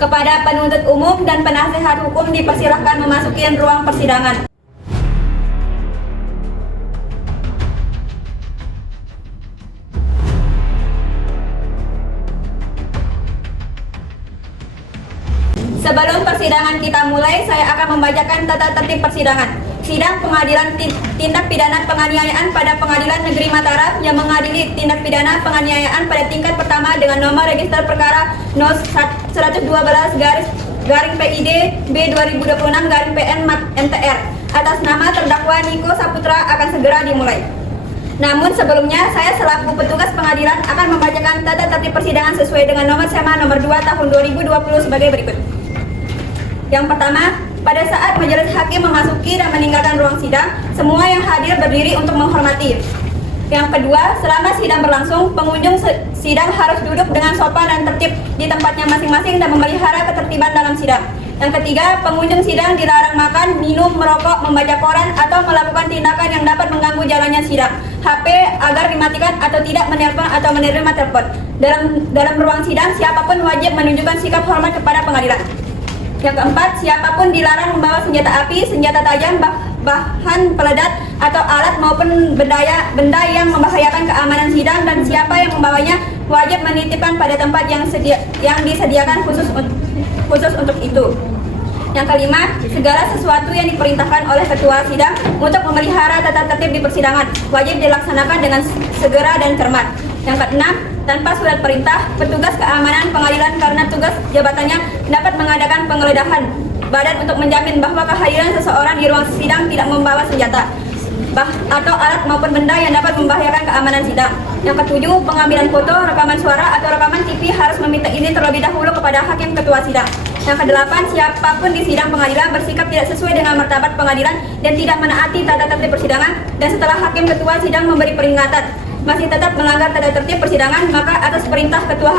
Kepada penuntut umum dan penasihat hukum dipersilahkan memasuki ruang persidangan. Sebelum persidangan kita mulai, saya akan membacakan tata tertib persidangan. Sidang Pengadilan Tindak Pidana Penganiayaan pada Pengadilan Negeri Mataram yang mengadili tindak pidana penganiayaan pada tingkat pertama dengan nomor register perkara 112/PID B 2026/PN MTR atas nama terdakwa Niko Saputra akan segera dimulai. Namun sebelumnya, saya selaku petugas pengadilan akan membacakan tata tertib persidangan sesuai dengan nomor SEMA nomor 2 tahun 2020 sebagai berikut. Yang pertama, pada saat majelis hakim memasuki dan meninggalkan ruang sidang, semua yang hadir berdiri untuk menghormati. Yang kedua, selama sidang berlangsung, pengunjung sidang harus duduk dengan sopan dan tertib di tempatnya masing-masing dan memelihara ketertiban dalam sidang. Yang ketiga, pengunjung sidang dilarang makan, minum, merokok, membaca koran, atau melakukan tindakan yang dapat mengganggu jalannya sidang. HP agar dimatikan atau tidak menelpon atau menerima telepon. Dalam ruang sidang, siapapun wajib menunjukkan sikap hormat kepada pengadilan. Yang keempat, siapapun dilarang membawa senjata api, senjata tajam, bahan peledak, atau alat maupun benda yang membahayakan keamanan sidang, dan siapa yang membawanya wajib menitipkan pada tempat yang disediakan khusus untuk itu. Yang kelima, segala sesuatu yang diperintahkan oleh ketua sidang untuk memelihara tata tertib di persidangan wajib dilaksanakan dengan segera dan cermat. Yang keenam, tanpa surat perintah, petugas keamanan pengadilan karena tugas jabatannya dapat mengadakan penggeledahan badan untuk menjamin bahwa kehadiran seseorang di ruang sidang tidak membawa senjata atau alat maupun benda yang dapat membahayakan keamanan sidang. Yang ketujuh, pengambilan foto, rekaman suara, atau rekaman TV harus meminta izin terlebih dahulu kepada hakim ketua sidang. Yang kedelapan, siapapun di sidang pengadilan bersikap tidak sesuai dengan martabat pengadilan dan tidak menaati tata tertib persidangan, dan setelah hakim ketua sidang memberi peringatan masih tetap melanggar tata tertib persidangan, maka atas perintah ketua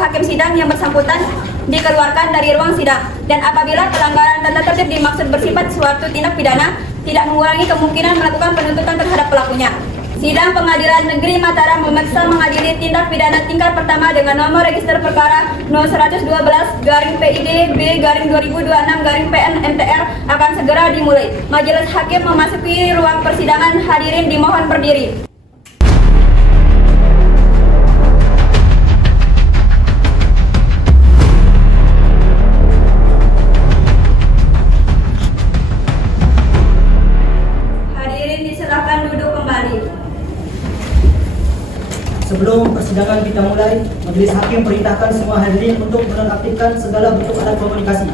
hakim sidang yang bersangkutan dikeluarkan dari ruang sidang. Dan apabila pelanggaran tata tertib dimaksud bersifat suatu tindak pidana, tidak mengurangi kemungkinan melakukan penuntutan terhadap pelakunya. Sidang Pengadilan Negeri Mataram memaksa mengadili tindak pidana tingkat pertama dengan nomor register perkara 112/PID B 2026/PN MTR akan segera dimulai. Majelis hakim memasuki ruang persidangan, hadirin dimohon berdiri. Sebelum persidangan kita mulai, majelis hakim perintahkan semua hadirin untuk menonaktifkan segala bentuk alat komunikasi.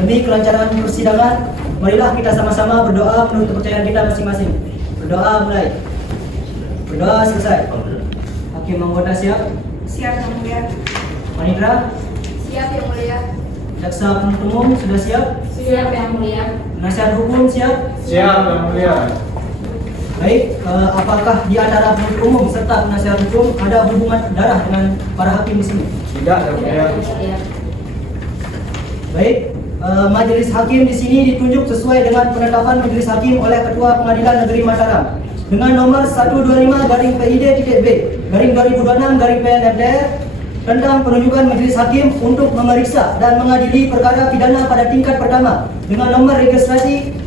Demi kelancaran persidangan, marilah kita sama-sama berdoa menurut kepercayaan kita masing-masing. Berdoa mulai. Berdoa selesai. Hakim anggota siap? Siap yang mulia. Panitra? Siap yang mulia. Jaksa penuntut umum sudah siap? Siap yang mulia. Penasihat hukum siap? Siap yang mulia. Baik, apakah di antara penuntut umum serta penasihat hukum ada hubungan darah dengan para hakim di sini? Tidak yang mulia. Baik, majelis hakim di sini ditunjuk sesuai dengan penetapan majelis hakim oleh Ketua Pengadilan Negeri Mataram dengan nomor 125/PID-B/2026/PN MTR tentang penunjukan majelis hakim untuk memeriksa dan mengadili perkara pidana pada tingkat pertama dengan nomor registrasi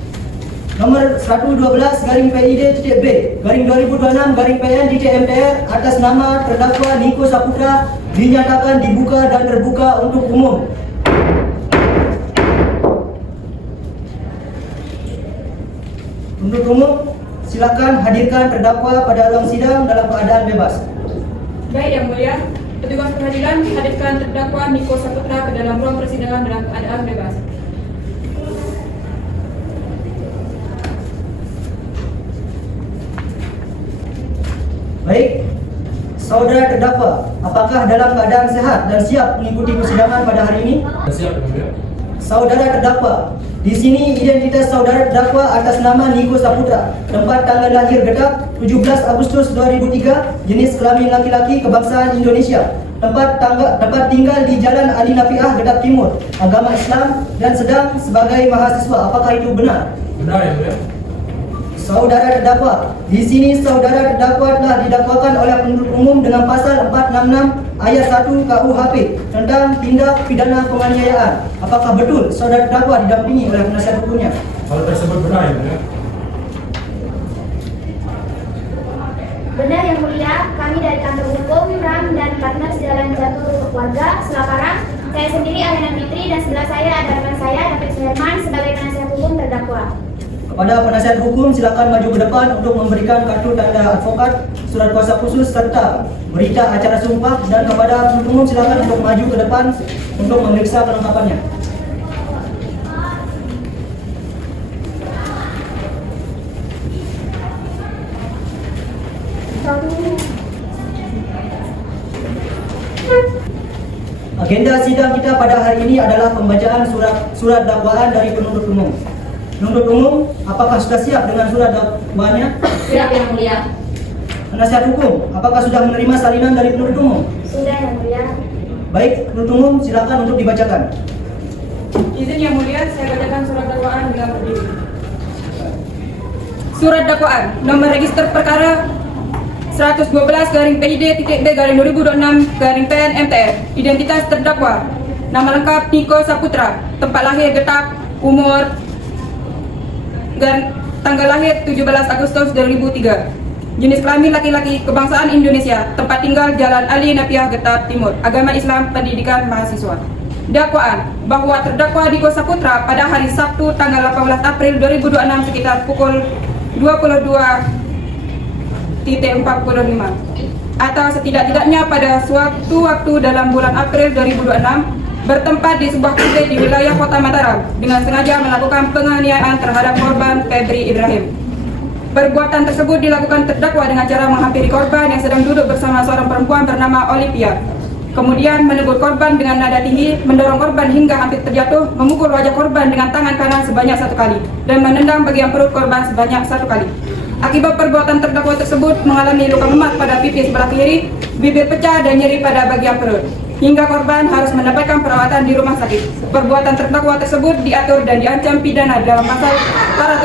nomor 112/PID-B/2026/PN MTR atas nama terdakwa Niko Saputra dinyatakan dibuka dan terbuka untuk umum. Untuk umum, silakan hadirkan terdakwa pada ruang sidang dalam keadaan bebas. Baik yang mulia, petugas pengadilan hadirkan terdakwa Niko Saputra ke dalam ruang persidangan dalam keadaan bebas. Baik, saudara terdakwa, apakah dalam keadaan sehat dan siap mengikuti persidangan pada hari ini? Siap yang mulia. Saudara terdakwa, di sini identitas saudara terdakwa atas nama Niko Saputra, tempat tanggal lahir Gedap 17 Agustus 2003, jenis kelamin laki-laki, kebangsaan Indonesia, tempat tinggal di Jalan Ali Nafiah, Gedap Timur, agama Islam, dan sedang sebagai mahasiswa. Apakah itu benar? Benar yang mulia. Saudara terdakwa, di sini saudara terdakwa telah didakwakan oleh penuntut umum dengan pasal 466 ayat 1 KUHP tentang tindak pidana penganiayaan. Apakah betul saudara terdakwa didampingi oleh penasihat hukumnya? Hal tersebut benar, Yang Mulia. Benar Yang Mulia, kami dari kantor hukum RAM dan partner Jalan Jatuh Warga Selaparang. Saya sendiri Alena Fitri dan sebelah saya ada rekan saya David Suherman sebagai penasihat hukum terdakwa. Kepada penasihat hukum silakan maju ke depan untuk memberikan kartu tanda advokat, surat kuasa khusus serta berita acara sumpah, dan kepada penuntut umum silakan untuk maju ke depan untuk memeriksa kelengkapannya. Agenda sidang kita pada hari ini adalah pembacaan surat dakwaan dari penuntut umum. Penuntut umum, apakah sudah siap dengan surat dakwaannya? Siap Yang Mulia. Penasihat hukum, apakah sudah menerima salinan dari penuntut umum? Sudah Yang Mulia. Baik, penuntut umum silakan untuk dibacakan. Izin Yang Mulia, saya bacakan surat dakwaan dengan berdiri. Surat dakwaan nomor register perkara 112-PID.B-2026-PN MTR. Identitas terdakwa: nama lengkap Niko Saputra, tempat lahir Getap, umur dan tanggal lahir 17 Agustus 2003. Jenis kelamin laki-laki, kebangsaan Indonesia, tempat tinggal Jalan Ali Napiah Getap Timur, agama Islam, pendidikan mahasiswa. Dakwaan bahwa terdakwa Niko Saputra pada hari Sabtu tanggal 18 April 2026 sekitar pukul 22.45 atau setidak-tidaknya pada suatu waktu dalam bulan April 2026 bertempat di sebuah kafe di wilayah Kota Mataram dengan sengaja melakukan penganiayaan terhadap korban Febri Ibrahim. Perbuatan tersebut dilakukan terdakwa dengan cara menghampiri korban yang sedang duduk bersama seorang perempuan bernama Olivia. Kemudian menegur korban dengan nada tinggi, mendorong korban hingga hampir terjatuh, memukul wajah korban dengan tangan kanan sebanyak 1 kali, dan menendang bagian perut korban sebanyak 1 kali. Akibat perbuatan terdakwa tersebut mengalami luka memar pada pipi sebelah kiri, bibir pecah dan nyeri pada bagian perut, hingga korban harus mendapatkan perawatan di rumah sakit. Perbuatan terdakwa tersebut diatur dan diancam pidana dalam pasal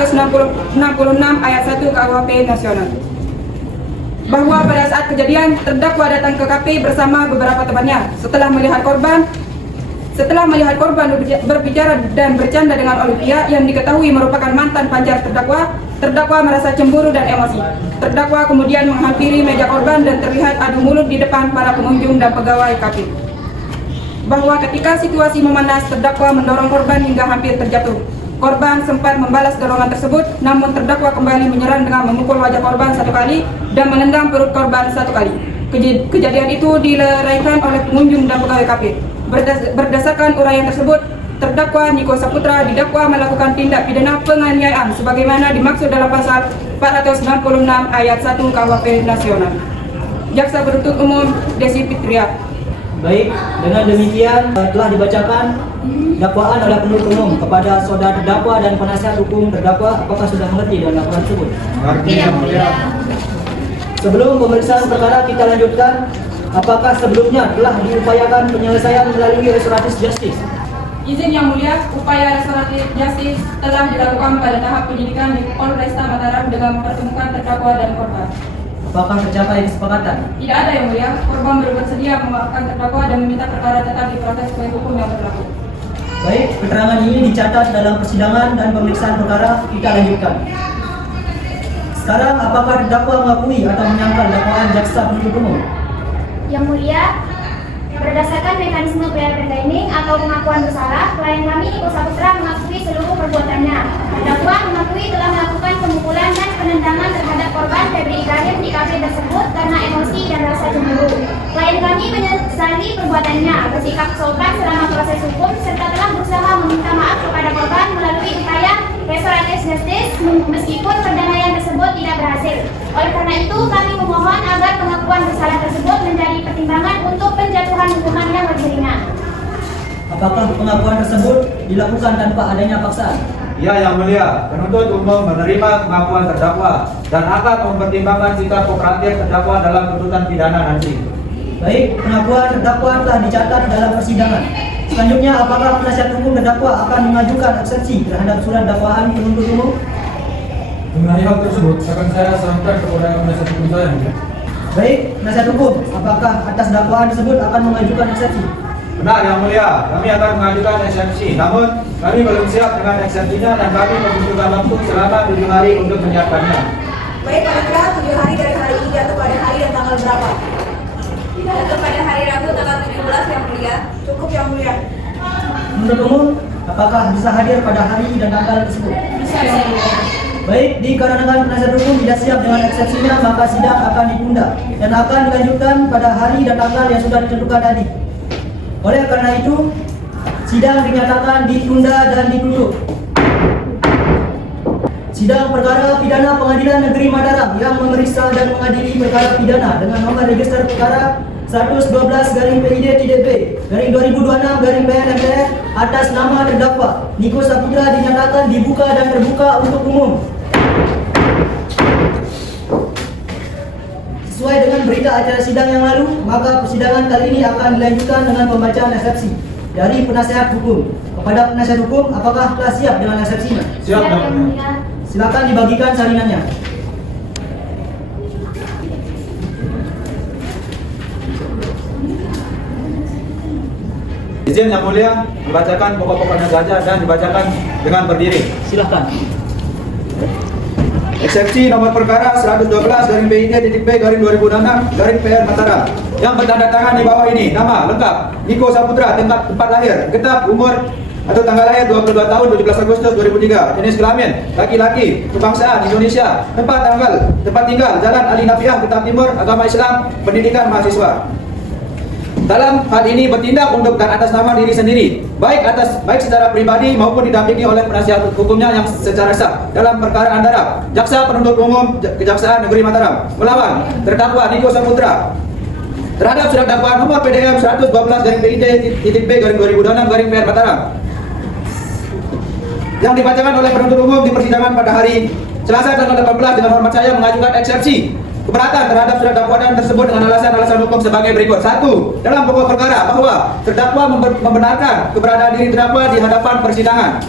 466 ayat 1 KUHP nasional. Bahwa pada saat kejadian terdakwa datang ke kafe bersama beberapa temannya. Setelah melihat korban berbicara dan bercanda dengan Olivia yang diketahui merupakan mantan pacar terdakwa merasa cemburu dan emosi. Terdakwa kemudian menghampiri meja korban dan terlihat adu mulut di depan para pengunjung dan pegawai kafe. Bahwa ketika situasi memanas, terdakwa mendorong korban hingga hampir terjatuh. Korban sempat membalas dorongan tersebut, namun terdakwa kembali menyerang dengan memukul wajah korban 1 kali dan menendang perut korban 1 kali. Kejadian itu dileraikan oleh pengunjung dan pegawai kafe. Berdasarkan uraian tersebut, terdakwa Niko Saputra didakwa melakukan tindak pidana penganiayaan sebagaimana dimaksud dalam pasal 496 ayat 1 KUHP nasional. Jaksa Penuntut Umum Desi Fitria. Baik, dengan demikian telah dibacakan dakwaan oleh penuntut umum kepada saudara terdakwa dan penasihat hukum terdakwa. Apakah sudah mengerti dengan dakwaan tersebut? Mengerti, Yang Mulia. Sebelum pemeriksaan perkara kita lanjutkan, apakah sebelumnya telah diupayakan penyelesaian melalui restoratif justice? Izin Yang Mulia, upaya restoratif justice telah dilakukan pada tahap penyidikan di Polresta Mataram dengan mempertemukan terdakwa dan korban. Apakah tercapai kesepakatan? Tidak ada Yang Mulia, korban bersedia memaafkan terdakwa dan meminta perkara tetap diproses sesuai hukum yang berlaku. Baik, keterangan ini dicatat dalam persidangan dan pemeriksaan perkara kita lanjutkan. Sekarang, apakah terdakwa mengakui atau menyangkal dakwaan jaksa penuntut umum? Yang Mulia, berdasarkan mekanisme PLPK ini atau pengakuan bersalah, klien kami Niko Saputra mengakui seluruh perbuatannya. Terdakwa mengakui telah melakukan pemukulan dan penendangan terhadap korban Febri Ibrahim di kafe tersebut karena emosi dan rasa cemburu. Klien kami menyesali perbuatannya, bersikap sopan selama proses hukum, serta telah berusaha meminta maaf kepada korban melalui upaya restoratif justice meskipun perdamaian tersebut tidak berhasil. Oleh karena itu, kami memohon agar pengakuan bersalah tersebut menjadi pertimbangan untuk penjatuhan hukuman yang lebih ringan. Apakah pengakuan tersebut dilakukan tanpa adanya paksaan? Ya, Yang Mulia, penuntut umum menerima pengakuan terdakwa dan akan mempertimbangkan sikap kooperatif terdakwa dalam tuntutan pidana nanti. Baik, pengakuan terdakwa telah dicatat dalam persidangan. Selanjutnya, apakah penasihat hukum terdakwa akan mengajukan eksepsi terhadap surat dakwaan penuntut umum? Mengenai hal tersebut akan saya sampaikan kepada penasihat hukum saya, Yang Mulia. Baik, penasihat hukum, apakah atas dakwaan tersebut akan mengajukan eksepsi? Benar Yang Mulia, kami akan mengajukan eksepsi. Namun kami belum siap dengan eksepsinya dan kami membutuhkan waktu selama 7 hari untuk menyiapkannya. Baik, kira-kira 7 hari dari hari ini jatuh pada hari dan tanggal berapa? Jatuh pada hari Rabu tanggal 17 Yang Mulia. Cukup Yang Mulia. Menurut umum, apakah bisa hadir pada hari dan tanggal tersebut? Bisa Yang Mulia. Baik, dikarenakan penasihat hukum tidak siap dengan eksepsinya, maka sidang akan ditunda dan akan dilanjutkan pada hari dan tanggal yang sudah ditentukan tadi. Oleh karena itu, sidang dinyatakan ditunda dan ditutup. Sidang perkara pidana Pengadilan Negeri Mataram yang memeriksa dan mengadili perkara pidana dengan nomor register perkara 112-PID-TDP-2026-PN-MTR atas nama terdakwa Niko Saputra dinyatakan dibuka dan terbuka untuk umum. Sesuai dengan berita acara sidang yang lalu, maka persidangan kali ini akan dilanjutkan dengan pembacaan eksepsi dari penasihat hukum. Kepada penasihat hukum, apakah telah siap dengan eksepsinya? Siap Yang Yang Mulia. Mulia. Silakan dibagikan salinannya. Izin Yang Mulia, dibacakan pokok-pokoknya saja dan dibacakan dengan berdiri. Silakan. Eksepsi nomor perkara 112-PID-B-2026-PN Mataram yang bertanda tangan di bawah ini. Nama lengkap Niko Saputra, tempat lahir, genap umur atau tanggal lahir 22 tahun 17 Agustus 2003, jenis kelamin laki-laki, kebangsaan Indonesia, tempat tinggal Jalan Ali Nafiah, Kuta Timur, agama Islam, pendidikan mahasiswa. Dalam hal ini bertindak untuk dan atas nama diri sendiri, baik secara pribadi maupun didampingi oleh penasihat hukumnya yang secara sah dalam perkara antara Jaksa Penuntut Umum Kejaksaan Negeri Mataram melawan terdakwa Niko Saputra terhadap surat dakwaan nomor PDM 112-PID-B-2026-PN Mataram yang dibacakan oleh penuntut umum di persidangan pada hari Selasa tanggal 18 dengan hormat saya mengajukan eksepsi keberatan terhadap surat dakwaan tersebut dengan alasan-alasan hukum sebagai berikut. 1. Dalam pokok perkara bahwa terdakwa membenarkan keberadaan diri terdakwa di hadapan persidangan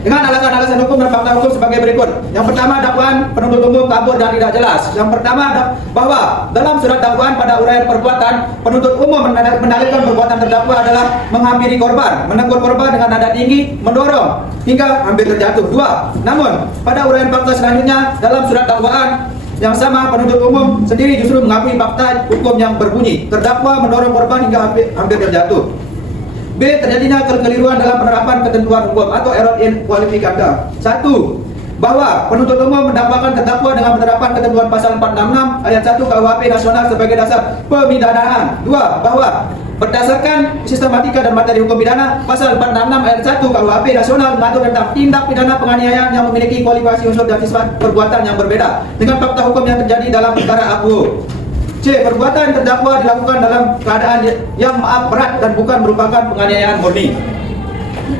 dengan alasan-alasan hukum dan fakta hukum sebagai berikut. Yang pertama, dakwaan penuntut umum kabur dan tidak jelas. Yang pertama, bahwa dalam surat dakwaan pada uraian perbuatan, penuntut umum mendalilkan perbuatan terdakwa adalah menghampiri korban, menegur korban dengan nada tinggi, mendorong hingga hampir terjatuh. 2. Namun, pada uraian fakta selanjutnya dalam surat dakwaan yang sama, penuntut umum sendiri justru mengakui fakta hukum yang berbunyi terdakwa mendorong korban hingga hampir terjatuh. B. Terjadinya kekeliruan dalam penerapan ketentuan hukum atau error in qualificanda. 1. Bahwa penuntut umum mendakwakan terdakwa dengan penerapan ketentuan pasal 466 ayat 1 KUHP nasional sebagai dasar pemidanaan. 2. Bahwa berdasarkan sistematika dan materi hukum pidana, pasal 466 ayat 1 KUHP nasional mengatur tentang tindak pidana penganiayaan yang memiliki kualifikasi unsur dan sifat perbuatan yang berbeda dengan fakta hukum yang terjadi dalam perkara aku. C. Perbuatan terdakwa dilakukan dalam keadaan yang berat dan bukan merupakan penganiayaan murni.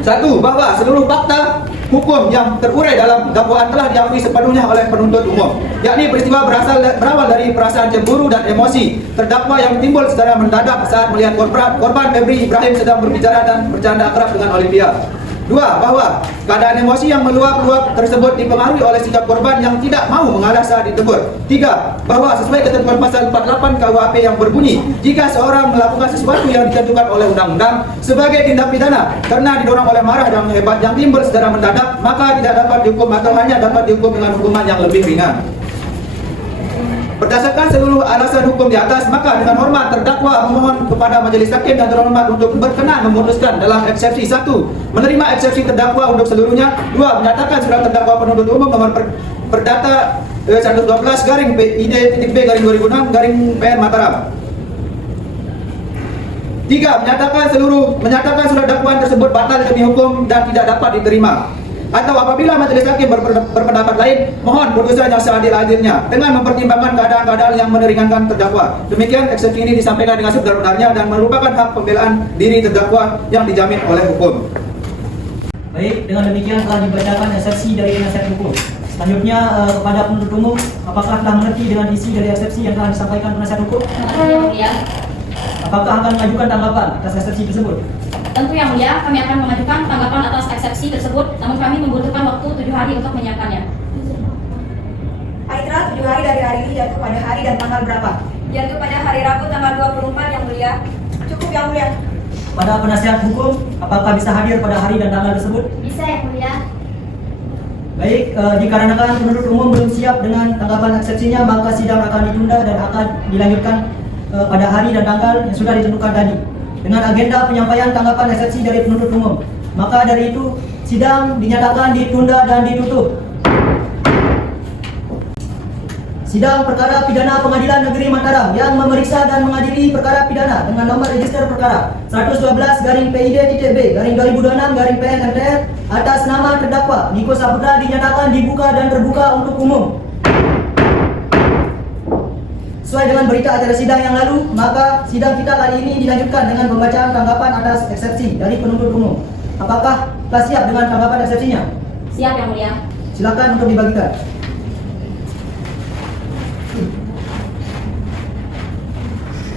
1. Bahwa seluruh fakta hukum yang terurai dalam dakwaan telah diakui sepenuhnya oleh penuntut umum, yakni peristiwa berawal dari perasaan cemburu dan emosi terdakwa yang timbul secara mendadak saat melihat korban Febri Ibrahim sedang berbicara dan bercanda akrab dengan Olivia. 2. Bahwa keadaan emosi yang meluap-luap tersebut dipengaruhi oleh sikap korban yang tidak mau mengalah saat ditegur. 3. Bahwa sesuai ketentuan pasal 48 KUHP yang berbunyi, jika seorang melakukan sesuatu yang ditentukan oleh undang-undang sebagai tindak pidana karena didorong oleh marah yang hebat yang timbul secara mendadak, maka tidak dapat dihukum atau hanya dapat dihukum dengan hukuman yang lebih ringan. Berdasarkan seluruh alasan hukum di atas, maka dengan hormat terdakwa memohon kepada majelis hakim yang terhormat untuk berkenan memutuskan dalam eksepsi. 1. Menerima eksepsi terdakwa untuk seluruhnya. 2. Menyatakan surat terdakwa penuntut umum nomor perdata 112-PID-B-2006-PN Mataram. 3. Menyatakan surat dakwaan tersebut batal demi hukum dan tidak dapat diterima. Atau apabila majelis hakim berpendapat lain, mohon putusan yang seadil-adilnya dengan mempertimbangkan keadaan-keadaan yang meringankan terdakwa. Demikian eksepsi ini disampaikan dengan sebenar-benarnya dan merupakan hak pembelaan diri terdakwa yang dijamin oleh hukum. Baik, dengan demikian telah dibacakan eksepsi dari penasihat hukum. Selanjutnya kepada penuntut umum, apakah telah mengerti dengan isi dari eksepsi yang telah disampaikan penasihat hukum? Ya. Apakah akan mengajukan tanggapan atas eksepsi tersebut? Tentu Yang Mulia, kami akan mengajukan tanggapan atas eksepsi tersebut, namun kami membutuhkan waktu 7 hari untuk menyiapkannya. Saputra 7 hari dari hari ini yaitu pada hari dan tanggal berapa? Yaitu pada hari Rabu tanggal 24 yang mulia. Cukup yang mulia. Pada penasihat hukum, apakah bisa hadir pada hari dan tanggal tersebut? Bisa yang mulia. Baik, dikarenakan penuntut umum belum siap dengan tanggapan eksepsinya, maka sidang akan ditunda dan akan dilanjutkan pada hari dan tanggal yang sudah ditentukan tadi dengan agenda penyampaian tanggapan eksepsi dari penuntut umum. Maka dari itu, sidang dinyatakan ditunda dan ditutup. Sidang perkara pidana Pengadilan Negeri Mataram yang memeriksa dan mengadili perkara pidana dengan nomor register perkara 112-PID-B-2026-PN-MTR atas nama terdakwa Niko Saputra dinyatakan dibuka dan terbuka untuk umum. Sesuai dengan berita acara sidang yang lalu, maka sidang kita kali ini dilanjutkan dengan pembacaan tanggapan atas eksepsi dari penuntut umum. Apakah telah siap dengan tanggapan eksepsinya? Siap yang mulia. Silakan untuk dibagikan.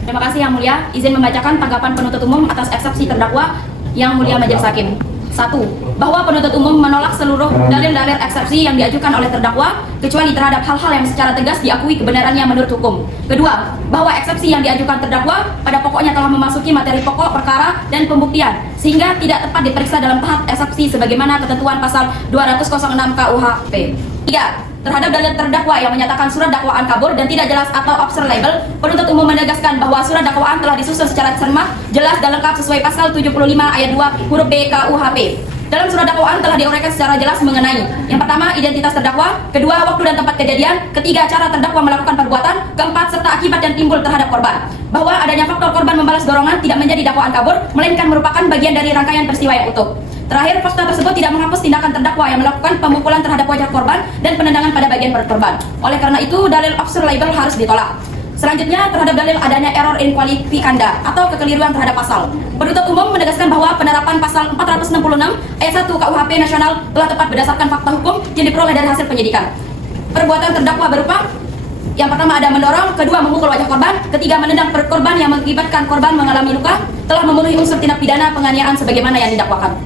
Terima kasih yang mulia. Izin membacakan tanggapan penuntut umum atas eksepsi terdakwa yang mulia Majelis Hakim. 1. Bahwa penuntut umum menolak seluruh dalil-dalil eksepsi yang diajukan oleh terdakwa kecuali terhadap hal-hal yang secara tegas diakui kebenarannya menurut hukum. Kedua, bahwa eksepsi yang diajukan terdakwa pada pokoknya telah memasuki materi pokok perkara dan pembuktian sehingga tidak tepat diperiksa dalam tahap eksepsi sebagaimana ketentuan pasal 206 KUHP. 3. Terhadap dalil terdakwa yang menyatakan surat dakwaan kabur dan tidak jelas atau observable, penuntut umum menegaskan bahwa surat dakwaan telah disusun secara cermat, jelas dan lengkap sesuai pasal 75 ayat 2 huruf B KUHP. Dalam surat dakwaan telah diuraikan secara jelas mengenai yang pertama, identitas terdakwa, kedua, waktu dan tempat kejadian, ketiga, cara terdakwa melakukan perbuatan, keempat, serta akibat yang timbul terhadap korban. Bahwa adanya faktor korban membalas dorongan tidak menjadi dakwaan kabur, melainkan merupakan bagian dari rangkaian peristiwa yang utuh. Terakhir, fakta tersebut tidak menghapus tindakan terdakwa yang melakukan pemukulan terhadap wajah korban dan penendangan pada bagian perut korban. Oleh karena itu, dalil observable harus ditolak. Selanjutnya, terhadap dalil adanya error in qualificanda atau kekeliruan terhadap pasal. Penuntut umum menegaskan bahwa penerapan pasal 466 ayat 1 KUHP nasional telah tepat berdasarkan fakta hukum yang diperoleh dari hasil penyidikan. Perbuatan terdakwa berupa yang pertama ada mendorong, kedua memukul wajah korban, ketiga menendang perut korban yang mengakibatkan korban mengalami luka, telah memenuhi unsur tindak pidana penganiayaan sebagaimana yang didakwakan.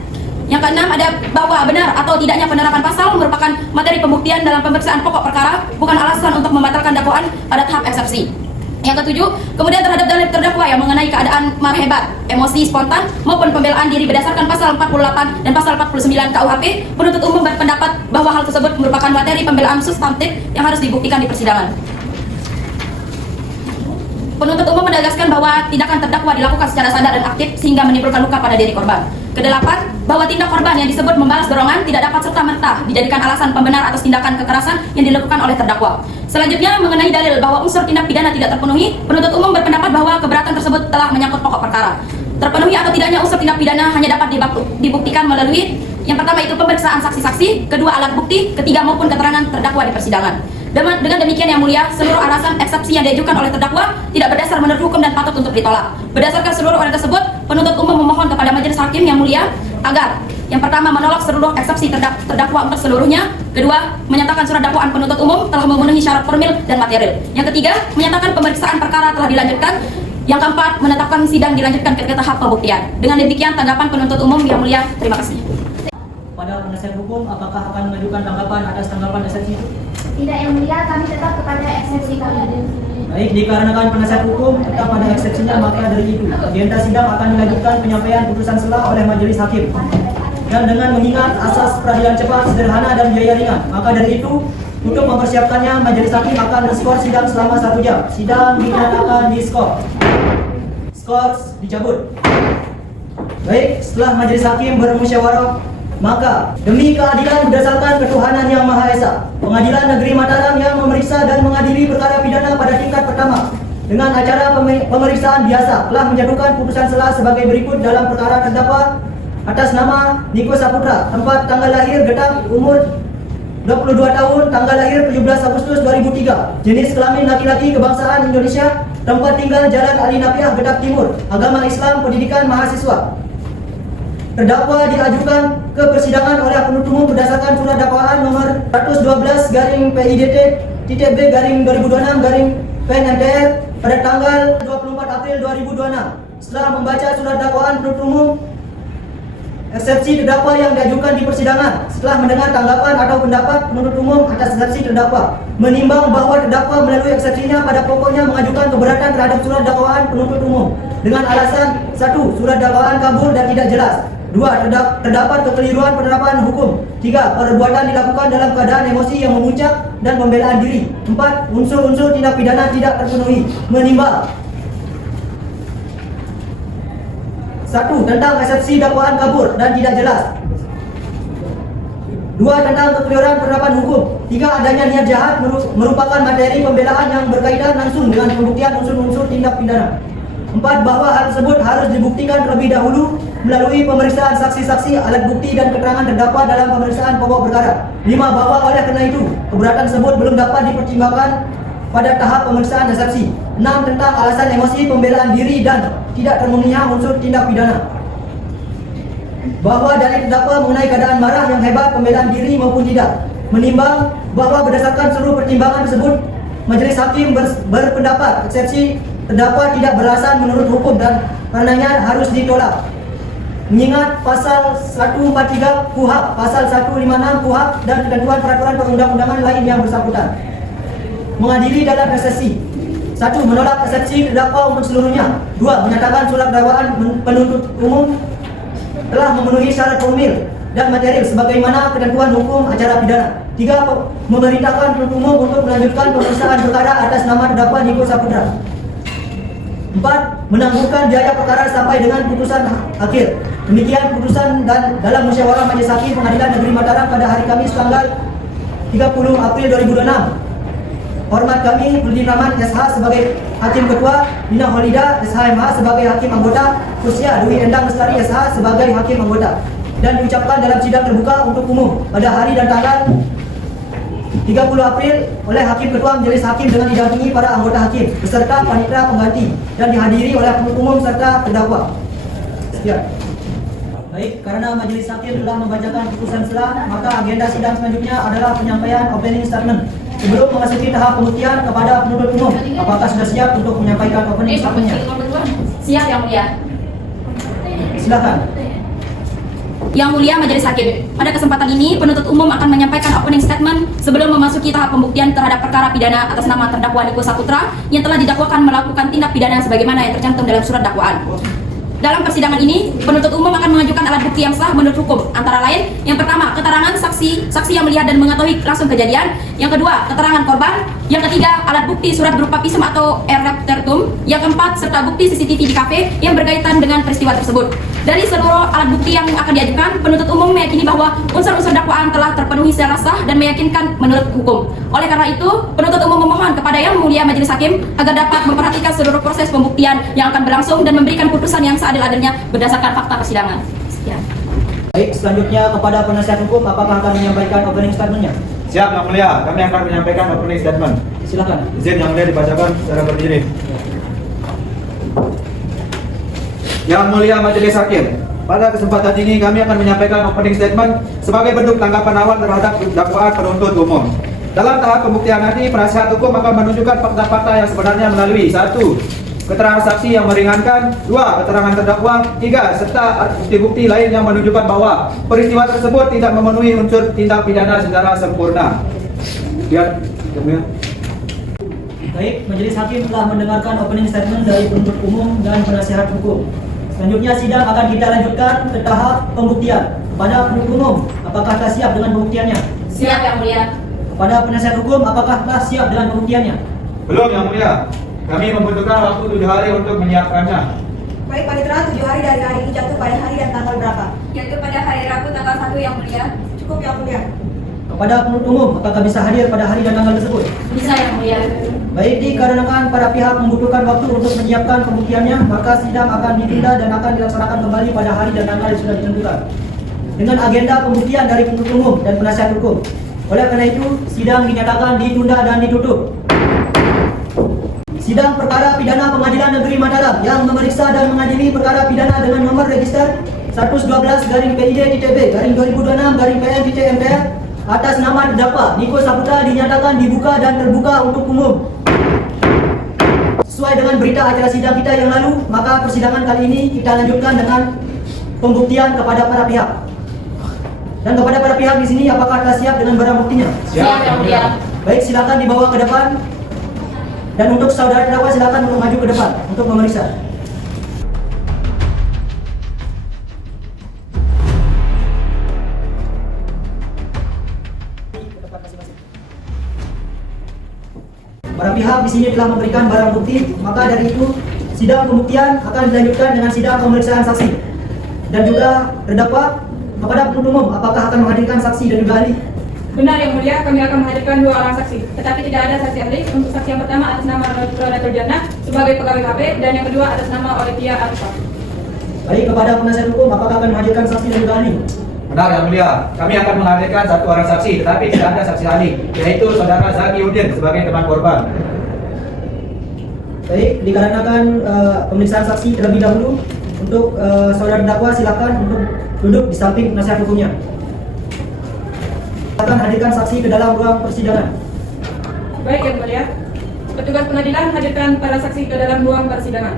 Yang keenam ada bahwa benar atau tidaknya penerapan pasal merupakan materi pembuktian dalam pemeriksaan pokok perkara, bukan alasan untuk membatalkan dakwaan pada tahap eksepsi. Yang ketujuh, kemudian terhadap dalil terdakwa yang mengenai keadaan marhebat, emosi spontan maupun pembelaan diri berdasarkan pasal 48 dan pasal 49 KUHP, penuntut umum berpendapat bahwa hal tersebut merupakan materi pembelaan substantif yang harus dibuktikan di persidangan. Penuntut umum menegaskan bahwa tindakan terdakwa dilakukan secara sadar dan aktif sehingga menimbulkan luka pada diri korban. Kedelapan, bahwa tindak korban yang disebut membalas dorongan tidak dapat serta-merta dijadikan alasan pembenar atas tindakan kekerasan yang dilakukan oleh terdakwa. Selanjutnya, mengenai dalil bahwa unsur tindak pidana tidak terpenuhi, penuntut umum berpendapat bahwa keberatan tersebut telah menyangkut pokok perkara. Terpenuhi atau tidaknya unsur tindak pidana hanya dapat dibuktikan melalui yang pertama itu pemeriksaan saksi-saksi, kedua alat bukti, ketiga maupun keterangan terdakwa di persidangan. Dengan demikian yang mulia, seluruh alasan eksepsi yang diajukan oleh terdakwa tidak berdasar menurut hukum dan patut untuk ditolak. Berdasarkan seluruh hal tersebut, penuntut umum memohon kepada majelis hakim yang mulia agar yang pertama menolak seluruh eksepsi terdakwa untuk seluruhnya, kedua menyatakan surat dakwaan penuntut umum telah memenuhi syarat formil dan material, yang ketiga menyatakan pemeriksaan perkara telah dilanjutkan, yang keempat menetapkan sidang dilanjutkan ke tahap pembuktian. Dengan demikian tanggapan penuntut umum yang mulia, terima kasih. Pada penasihat hukum, apakah akan mengajukan tanggapan atas tanggapan eksepsi itu? Tidak yang mulia, kami tetap kepada eksepsi kami. Baik, dikarenakan penasihat hukum tetap pada eksepsinya, maka dari itu agenda sidang akan dilanjutkan penyampaian putusan sela oleh majelis hakim. Dan dengan mengingat asas peradilan cepat, sederhana dan biaya ringan, maka dari itu untuk mempersiapkannya majelis hakim akan men-skor sidang selama 1 jam. Sidang dinyatakan di-skor. Skor dicabut. Baik, setelah majelis hakim bermusyawarah, maka demi keadilan berdasarkan ketuhanan yang Maha Esa, Pengadilan Negeri Mataram yang memeriksa dan mengadili perkara pidana pada tingkat pertama dengan acara pemeriksaan biasa telah menjatuhkan putusan sela sebagai berikut dalam perkara terdakwa atas nama Niko Saputra, tempat tanggal lahir Getap, umur 22 tahun, tanggal lahir 17 Agustus 2003, jenis kelamin laki-laki, kebangsaan Indonesia, tempat tinggal Jalan Ali Nafiah, Getap Timur, agama Islam, pendidikan mahasiswa. Terdakwa diajukan ke persidangan oleh penuntut umum berdasarkan surat dakwaan nomor 112-PIDT-B-2026-PN-MTR pada tanggal 24 April 2026. Setelah membaca surat dakwaan, penuntut umum Eksepsi terdakwa yang diajukan di persidangan setelah mendengar tanggapan atau pendapat penuntut umum atas eksepsi terdakwa, menimbang bahwa terdakwa melalui eksepsinya pada pokoknya mengajukan keberatan terhadap surat dakwaan penuntut umum dengan alasan 1. Surat dakwaan kabur dan tidak jelas. 2. Terdapat kekeliruan penerapan hukum. 3. Perbuatan dilakukan dalam keadaan emosi yang memuncak dan pembelaan diri. 4. Unsur-unsur tindak pidana tidak terpenuhi. Menimbang 1. Tentang eksepsi dakwaan kabur dan tidak jelas. 2. Tentang kekeliruan penerapan hukum. 3. Adanya niat jahat merupakan materi pembelaan yang berkaitan langsung dengan pembuktian unsur-unsur tindak pidana. 4. Bahwa hal tersebut harus dibuktikan terlebih dahulu melalui pemeriksaan saksi-saksi, alat bukti dan keterangan terdakwa dalam pemeriksaan pokok perkara. 5. Bahwa oleh karena itu keberatan tersebut belum dapat dipertimbangkan pada tahap pemeriksaan eksepsi. 6. Tentang alasan emosi pembelaan diri dan tidak termenuhinya unsur tindak pidana. Bahwa dalil terdakwa mengenai keadaan marah yang hebat, pembelaan diri maupun tidak. Menimbang bahwa berdasarkan seluruh pertimbangan tersebut, majelis hakim berpendapat eksepsi terdakwa tidak beralasan menurut hukum dan karenanya harus ditolak. Mengingat pasal 143 KUHP, pasal 156 KUHP dan ketentuan peraturan perundang-undangan lain yang bersangkutan. Mengadili dalam eksepsi. 1. Menolak eksepsi terdakwa untuk seluruhnya. 2. Menyatakan surat dakwaan penuntut umum telah memenuhi syarat formil dan material sebagaimana ketentuan hukum acara pidana. 3. Memerintahkan penuntut umum untuk melanjutkan pemeriksaan perkara atas nama terdakwa Niko Saputra. 4. Menangguhkan biaya perkara sampai dengan putusan akhir. Demikian putusan dan dalam musyawarah Majelis Hakim Pengadilan Negeri Mataram pada hari Kamis tanggal 30 April 2026. Hormat kami Nurdin Rahman SH sebagai Hakim Ketua, Nina Holida SH MH sebagai Hakim Anggota, Kusya Dwi Endang Lestari SH sebagai Hakim Anggota. Dan diucapkan dalam sidang terbuka untuk umum pada hari dan tanggal 30 April oleh Hakim Ketua Majelis Hakim dengan didampingi para anggota hakim beserta panitera pengganti dan dihadiri oleh penuntut umum serta terdakwa. Sekian. Baik, karena Majelis Hakim telah membacakan putusan selah, maka agenda sidang selanjutnya adalah penyampaian opening statement. Sebelum memasuki tahap pembuktian kepada penuntut umum, apakah sudah siap untuk menyampaikan opening statement-nya? Siap Yang Mulia. Silakan. Yang Mulia Majelis Hakim, pada kesempatan ini penuntut umum akan menyampaikan opening statement sebelum memasuki tahap pembuktian terhadap perkara pidana atas nama terdakwa Niko Saputra yang telah didakwakan melakukan tindak pidana sebagaimana yang tercantum dalam surat dakwaan. Dalam persidangan ini, penuntut umum akan mengajukan alat bukti yang sah menurut hukum, antara lain, yang pertama, keterangan saksi yang melihat dan mengetahui langsung kejadian, yang kedua, keterangan korban, yang ketiga, alat bukti surat berupa pism atau erreptertum, yang keempat, serta bukti CCTV di kafe yang berkaitan dengan peristiwa tersebut. Dari seluruh alat bukti yang akan diajukan, penuntut umum meyakini bahwa unsur-unsur dakwaan telah terpenuhi secara sah dan meyakinkan menurut hukum. Oleh karena itu, penuntut umum memohon kepada Yang Mulia Majelis Hakim agar dapat memperhatikan seluruh proses pembuktian yang akan berlangsung dan memberikan putusan yang seadil-adilnya berdasarkan fakta persidangan. Sekian. Baik, selanjutnya kepada penasihat hukum, apakah akan menyampaikan opening statement-nya? Siap Yang Mulia, kami akan menyampaikan opening statement. Silakan. Izin Yang Mulia dibacakan secara berdiri. Yang Mulia Majelis Hakim, pada kesempatan ini kami akan menyampaikan opening statement sebagai bentuk tanggapan awal terhadap dakwaan penuntut umum. Dalam tahap pembuktian nanti, penasihat hukum akan menunjukkan fakta-fakta yang sebenarnya melalui 1. Keterangan saksi yang meringankan, 2. Keterangan terdakwa, 3. Serta bukti-bukti lain yang menunjukkan bahwa peristiwa tersebut tidak memenuhi unsur tindak pidana secara sempurna. Baik, Majelis Hakim telah mendengarkan opening statement dari penuntut umum dan penasihat hukum. Selanjutnya sidang akan kita lanjutkan ke tahap pembuktian. Kepada penuntut umum, apakah telah siap dengan pembuktiannya? Siap Yang Mulia. Kepada penasihat hukum, apakah telah siap dengan pembuktiannya? Belum Yang Mulia, kami membutuhkan waktu 7 hari untuk menyiapkannya. Baik, panitera, 7 hari dari hari ini jatuh pada hari dan tanggal berapa? Yaitu pada hari Rabu tanggal 1 Yang Mulia. Cukup Yang Mulia. Kepada penuntut umum, apakah bisa hadir pada hari dan tanggal tersebut? Bisa Yang Mulia. Baik, dikarenakan para pihak membutuhkan waktu untuk menyiapkan pembuktiannya, maka sidang akan ditunda dan akan dilaksanakan kembali pada hari dan tanggal yang sudah ditentukan dengan agenda pembuktian dari penuntut umum dan penasihat hukum. Oleh karena itu, sidang dinyatakan ditunda dan ditutup. Sidang perkara pidana Pengadilan Negeri Mataram yang memeriksa dan mengadili perkara pidana dengan nomor register 112-PID-B-2026-PN-MPR atas nama terdakwa Niko Saputra dinyatakan dibuka dan terbuka untuk umum. Sesuai dengan berita acara sidang kita yang lalu, maka persidangan kali ini kita lanjutkan dengan pembuktian kepada para pihak. Dan kepada para pihak di sini, apakah telah siap dengan barang buktinya? Siap, Yang Mulia. Baik, silakan dibawa ke depan. Dan untuk saudara terdakwa silakan untuk maju ke depan untuk memeriksa. Para pihak di sini telah memberikan barang bukti, maka dari itu sidang pembuktian akan dilanjutkan dengan sidang pemeriksaan saksi. Dan juga terdakwa kepada penuntut umum, apakah akan menghadirkan saksi dan juga ahli? Benar Yang Mulia, kami akan menghadirkan 2 orang saksi, tetapi tidak ada saksi ahli. Untuk saksi yang pertama atas nama Rodatul Jannah sebagai pegawai HP, dan yang kedua atas nama Olivia Arifah. Baik, kepada penasihat hukum, apakah akan menghadirkan saksi dan juga ahli? Benar Yang Mulia, kami akan menghadirkan 1 orang saksi, tetapi tidak ada saksi ahli, yaitu saudara Zaki Udin sebagai teman korban. Baik, dikarenakan pemeriksaan saksi terlebih dahulu, untuk saudara terdakwa silakan untuk duduk di samping penasihat hukumnya. Akan hadirkan saksi ke dalam ruang persidangan. Baik Yang Mulia, petugas pengadilan hadirkan para saksi ke dalam ruang persidangan.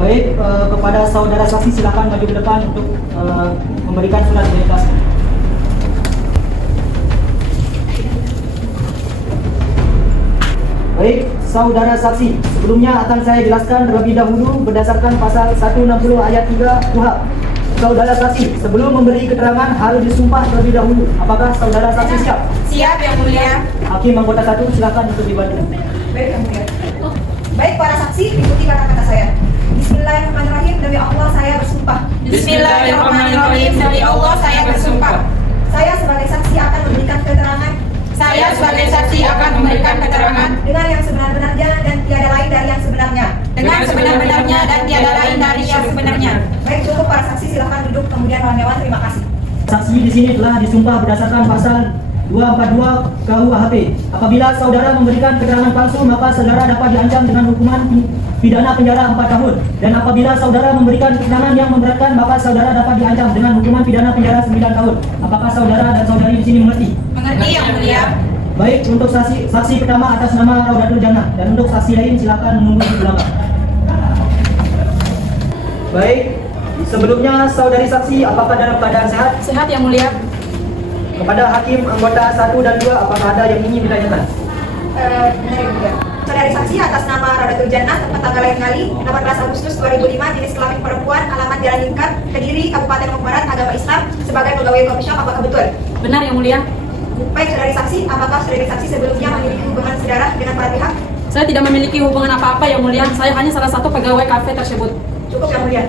Baik, kepada saudara saksi silakan maju ke depan untuk memberikan surat bebas. Baik, saudara saksi, sebelumnya akan saya jelaskan terlebih dahulu berdasarkan pasal 160 ayat 3 KUHP. Saudara saksi, sebelum memberi keterangan harus disumpah terlebih dahulu. Apakah saudara saksi siap? Siap Yang Mulia. Hakim anggota 1 silakan untuk dibantu. Baik Yang Mulia. Baik para saksi, ikuti kata-kata saya. Bismillahirrahmanirrahim, demi Allah saya bersumpah. Bismillahirrahmanirrahim, demi Allah saya bersumpah. Saya sebagai saksi akan memberikan keterangan Saya sebagai saksi akan memberikan keterangan dengan yang sebenar-benarnya dan tiada lain dari yang sebenarnya. dengan sebenar-benarnya dan tiada lain dari yang sebenarnya. Baik, cukup para saksi, silakan duduk kemudian kawan-kawan, terima kasih. Saksi di sini telah disumpah berdasarkan pasal 242 KUHP. Apabila saudara memberikan keterangan palsu, maka saudara dapat diancam dengan hukuman pidana penjara 4 tahun. Dan apabila saudara memberikan keterangan yang memberatkan, maka saudara dapat diancam dengan hukuman pidana penjara 9 tahun. Apakah saudara dan saudari di sini mengerti? Mengerti Yang Mulia. Baik, untuk saksi pertama atas nama Rodatul Jannah, dan untuk saksi lain silakan menunggu di belakang. Baik, sebelumnya saudari saksi apakah dalam keadaan sehat? Sehat Yang Mulia. Kepada hakim anggota 1 dan 2 apakah ada yang ingin ditanyakan? Benar ya, Bunda. Saudari saksi atas nama Rodatul Jannah, tempat tanggal lain kali, 18 Agustus 2005, jenis kelamin perempuan, alamat Jalan Lingkar, Kediri, Kabupaten Lombok Barat, agama Islam, sebagai pegawai coffee shop, apakah betul? Benar Yang Mulia. Baik, saudari saksi, apakah saudari saksi sebelumnya memiliki hubungan saudara dengan para pihak? Saya tidak memiliki hubungan apa-apa Yang Mulia. Saya hanya salah satu pegawai kafe tersebut. Cukup Yang Mulia.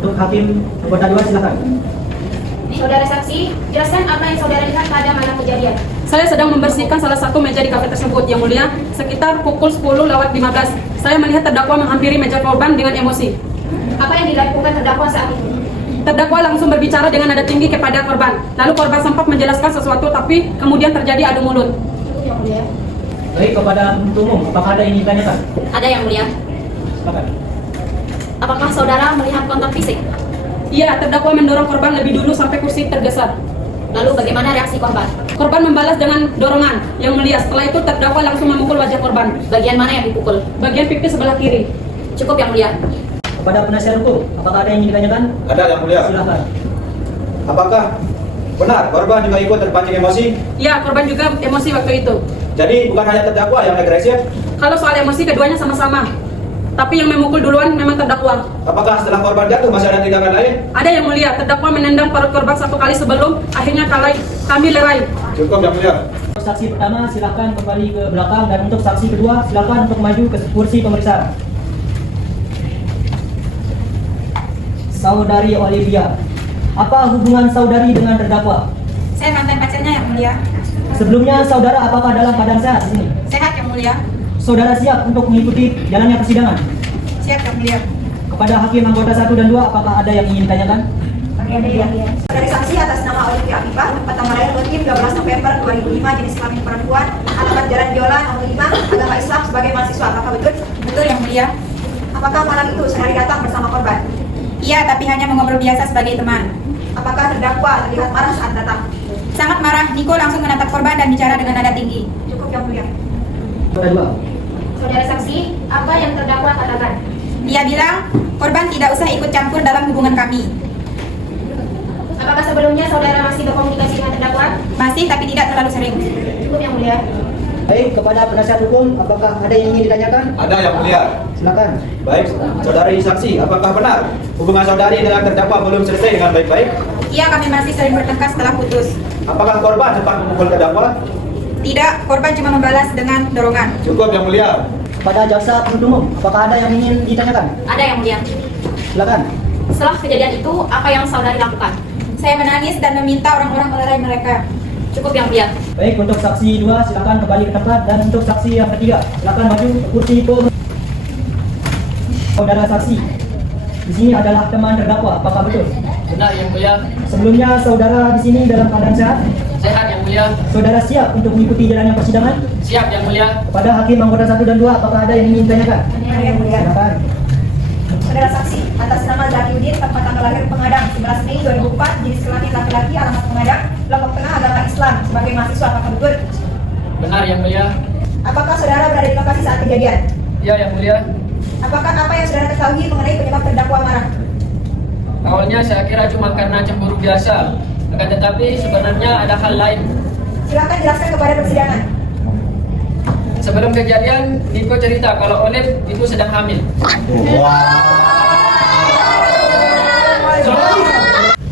Untuk hakim anggota 2 silakan. Saudara saksi, jelaskan apa yang saudara lihat pada malam kejadian. Saya sedang membersihkan salah satu meja di kafe tersebut Yang Mulia. Sekitar pukul 10:15. Saya melihat terdakwa menghampiri meja korban dengan emosi. Apa yang dilakukan terdakwa saat itu? Terdakwa langsung berbicara dengan nada tinggi kepada korban. Lalu korban sempat menjelaskan sesuatu, tapi kemudian terjadi adu mulut. Yang Mulia. Baik, kepada penuntut umum apakah ada yang ingin ditanyakan? Ada Yang Mulia. Silakan. Apakah saudara melihat kontak fisik? Iya, terdakwa mendorong korban lebih dulu sampai kursi tergeser. Lalu bagaimana reaksi korban? Korban membalas dengan dorongan. Yang Mulia, setelah itu terdakwa langsung memukul wajah korban. Bagian mana yang dipukul? Bagian pipi sebelah kiri. Cukup Yang Mulia. Kepada penasihat hukum apakah ada yang ingin ditanyakan? Ada Yang Mulia. Silakan. Apakah benar korban juga ikut terpancing emosi? Iya, korban juga emosi waktu itu. Jadi bukan hanya terdakwa yang agresif? Kalau soal emosi, keduanya sama-sama. Tapi yang memukul duluan memang terdakwa. Apakah setelah korban jatuh masih ada tindakan lain? Ada Yang Mulia, terdakwa menendang perut korban 1 kali sebelum akhirnya kami lerai. Cukup Yang Mulia. Untuk saksi pertama silakan kembali ke belakang, dan untuk saksi kedua silakan untuk maju ke kursi pemeriksaan. Saudari Olivia, apa hubungan saudari dengan terdakwa? Saya mantan pacarnya Yang Mulia. Sebelumnya saudara apakah dalam keadaan sehat di sini? Sehat Yang Mulia. Saudara siap untuk mengikuti jalannya persidangan? Siap Yang Mulia. Kepada hakim anggota 1 dan 2 apakah ada yang ingin ditanyakan? Saudari saksi atas nama Olivia Afifah, tempat tanggal lahir 12 November 2005, jenis kelamin perempuan, alamat Jalan Biola, nomor 5, agama Islam, sebagai mahasiswa, apakah betul? Betul Yang Mulia. Apakah malam itu saudari datang bersama korban? Iya, tapi hanya mengobrol biasa sebagai teman. Apakah terdakwa terlihat marah saat datang? Sangat marah, Niko langsung menatap korban dan akan bicara dengan nada tinggi. Cukup Yang Mulia. Pada dua. Saudara saksi, apa yang terdakwa katakan? Dia bilang korban tidak usah ikut campur dalam hubungan kami. Apakah sebelumnya saudara masih berkomunikasi dengan terdakwa? Masih tapi tidak terlalu sering. Cukup Yang Mulia. Baik, kepada penasihat hukum, apakah ada yang ingin ditanyakan? Ada Yang Mulia. Silakan. Baik, saudari saksi, apakah benar hubungan saudari dengan terdakwa belum selesai dengan baik-baik? Iya, kami masih sering bertengkar setelah putus. Apakah korban sempat memukul terdakwa? Tidak, korban cuma membalas dengan dorongan. Cukup Yang Mulia. Kepada jaksa penuntut umum, apakah ada yang ingin ditanyakan? Ada Yang Mulia. Silakan. Setelah kejadian itu, apa yang saudari lakukan? Saya menangis dan meminta orang-orang melerai mereka. Cukup Yang Mulia. Baik, untuk saksi 2 silakan kembali ke tempat, dan untuk saksi yang ketiga silakan maju ke kursi saudara saksi. Di sini adalah teman terdakwa, apakah betul? Benar Yang Mulia. Sebelumnya saudara di sini dalam keadaan sehat? Sehat Yang Mulia. Saudara siap untuk mengikuti jalannya persidangan? Siap Yang Mulia. Kepada hakim anggota 1 dan 2, apakah ada yang ingin ditanyakan? Ada Yang Mulia. Silakan. Saudara saksi, atas nama Zakiuddin, tempat tanggal lahir Pengadang 11 Mei 2004, jenis kelamin laki-laki, alamat Pengadang, kelompok tengah agama Islam, sebagai mahasiswa, apakah betul? Benar Yang Mulia. Apakah saudara berada di lokasi saat kejadian? Ya Yang Mulia. Apakah apa yang saudara ketahui mengenai penyebab terdakwa marah? Awalnya saya kira cuma karena cemburu biasa. Akan tetapi sebenarnya ada hal lain. Silakan jelaskan kepada persidangan. Sebelum kejadian, Niko cerita kalau Olive itu sedang hamil.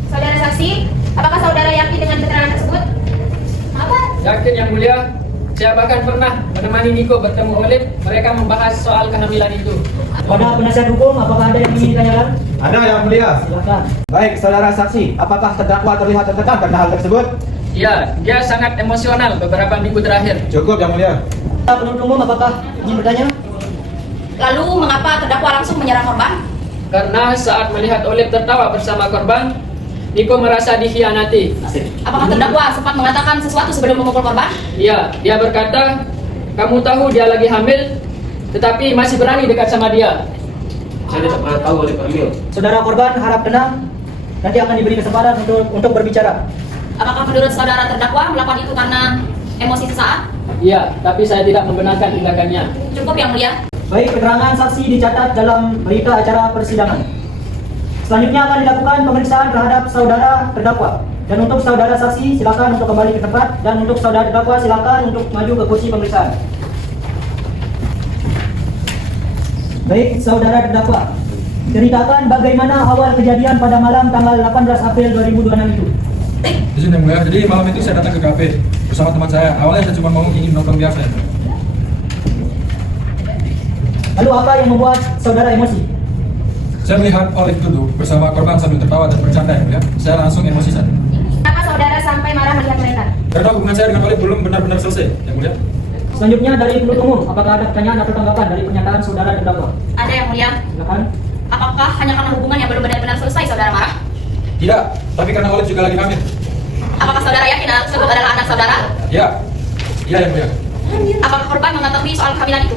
Saudara saksi, apakah saudara yakin dengan keterangan tersebut? Apa? Yakin Yang Mulia. Saya bahkan pernah menemani Niko bertemu Olive. Mereka membahas soal kehamilan itu. Kepada penasihat hukum, apakah ada yang ingin ditanyakan? Ada Yang Mulia. Silakan. Baik, saudara saksi, apakah terdakwa terlihat tertekan karena hal tersebut? Ya, dia sangat emosional beberapa minggu terakhir. Cukup Yang Mulia. Penuntut umum, apakah ingin bertanya? Lalu mengapa terdakwa langsung menyerang korban? Karena saat melihat Olive tertawa bersama korban, Niko merasa dikhianati. Apakah terdakwa sempat mengatakan sesuatu sebelum memukul korban? Iya, dia berkata, kamu tahu dia lagi hamil, tetapi masih berani dekat sama dia. Saya tidak pernah tahu Olive hamil. Saudara korban harap tenang, nanti akan diberi kesempatan untuk berbicara. Apakah menurut saudara terdakwa melakukan itu karena emosi sesaat? Iya, tapi saya tidak membenarkan tindakannya. Cukup Yang Mulia. Baik, keterangan saksi dicatat dalam berita acara persidangan. Selanjutnya akan dilakukan pemeriksaan terhadap saudara terdakwa. Dan untuk saudara saksi silakan untuk kembali ke tempat, dan untuk saudara terdakwa silakan untuk maju ke kursi pemeriksaan. Baik, saudara terdakwa, ceritakan bagaimana awal kejadian pada malam tanggal 18 April 2026 itu. Izin Yang Mulia, jadi malam itu saya datang ke kafe bersama teman saya. Awalnya saya cuma mau ingin nonton biasa. Lalu apa yang membuat saudara emosi? Saya melihat Olive duduk bersama korban sambil tertawa dan bercanda, Yang Mulia. Saya langsung emosi saja. Kenapa saudara sampai marah melihat mereka? Karena hubungan saya dengan Olive belum benar-benar selesai, Yang Mulia. Selanjutnya dari penuntut umum, apakah ada pertanyaan atau tanggapan dari pernyataan saudara terdakwa? Ada Yang Mulia. Silakan. Apakah hanya karena hubungan yang belum benar-benar selesai saudara marah? Tidak, tapi karena Olive juga lagi hamil. Apakah saudara yakin anak tersebut adalah anak saudara? Ya, iya Yang Mulia. Apakah korban mengetahui soal kehamilan itu?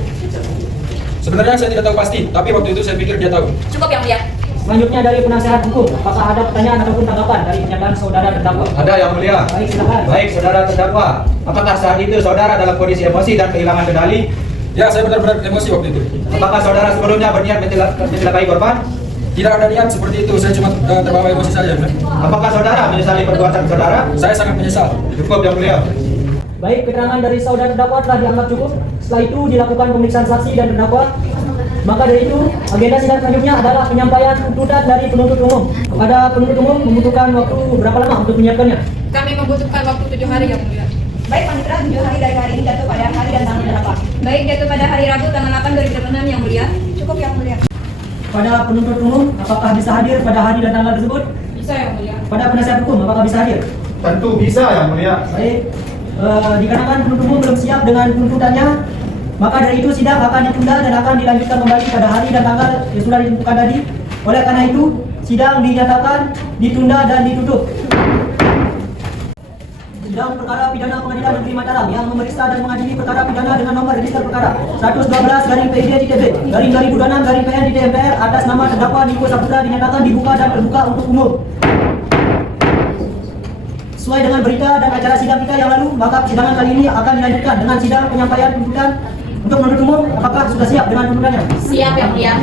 Sebenarnya saya tidak tahu pasti, tapi waktu itu saya pikir dia tahu. Cukup Yang Mulia. Selanjutnya dari penasihat hukum, apakah ada pertanyaan ataupun tanggapan dari pernyataan saudara terdakwa? Ada Yang Mulia. Baik, silakan. Baik, saudara terdakwa, apakah saat itu saudara dalam kondisi emosi dan kehilangan kendali? Ya, saya benar-benar emosi waktu itu. Apakah saudara sebelumnya berniat mencelakai korban? Tidak ada niat seperti itu, saya cuma terbawa emosi saja. Yang Mulia. Apakah saudara menyesali perbuatan saudara? Saya sangat menyesal. Cukup Yang Mulia. Baik, keterangan dari saudara terdakwa telah dianggap cukup. Setelah itu dilakukan pemeriksaan saksi dan terdakwa. Maka dari itu, agenda sidang selanjutnya adalah penyampaian tuntutan dari penuntut umum. Kepada penuntut umum membutuhkan waktu berapa lama untuk menyiapkannya? Kami membutuhkan waktu 7 hari Yang Mulia. Baik, Panitra, 7 hari dari hari ini jatuh pada hari dan tanggal berapa? Baik, jatuh pada hari Rabu tanggal 8 2026 Yang Mulia. Cukup Yang Mulia. Pada penuntut umum, apakah bisa hadir pada hari dan tanggal tersebut? Bisa Yang Mulia. Pada penasihat hukum, apakah bisa hadir? Tentu bisa Yang Mulia. Baik, dikarenakan penuntut umum belum siap dengan tuntutannya, maka dari itu sidang akan ditunda dan akan dilanjutkan kembali pada hari dan tanggal yang sudah ditentukan tadi. Oleh karena itu, sidang dinyatakan ditunda dan ditutup. Sidang perkara pidana Pengadilan Negeri Mataram yang memeriksa dan mengadili perkara pidana dengan nomor register perkara 112/PID/2026/PN di MPR atas nama terdakwa Niko Saputra dinyatakan dibuka dan terbuka untuk umum. sesuai dengan berita dan acara sidang kita yang lalu, maka persidangan kali ini akan dilanjutkan dengan sidang penyampaian tuntutan untuk menuntut umum. Apakah sudah siap dengan tuntutannya? Siap Yang Mulia.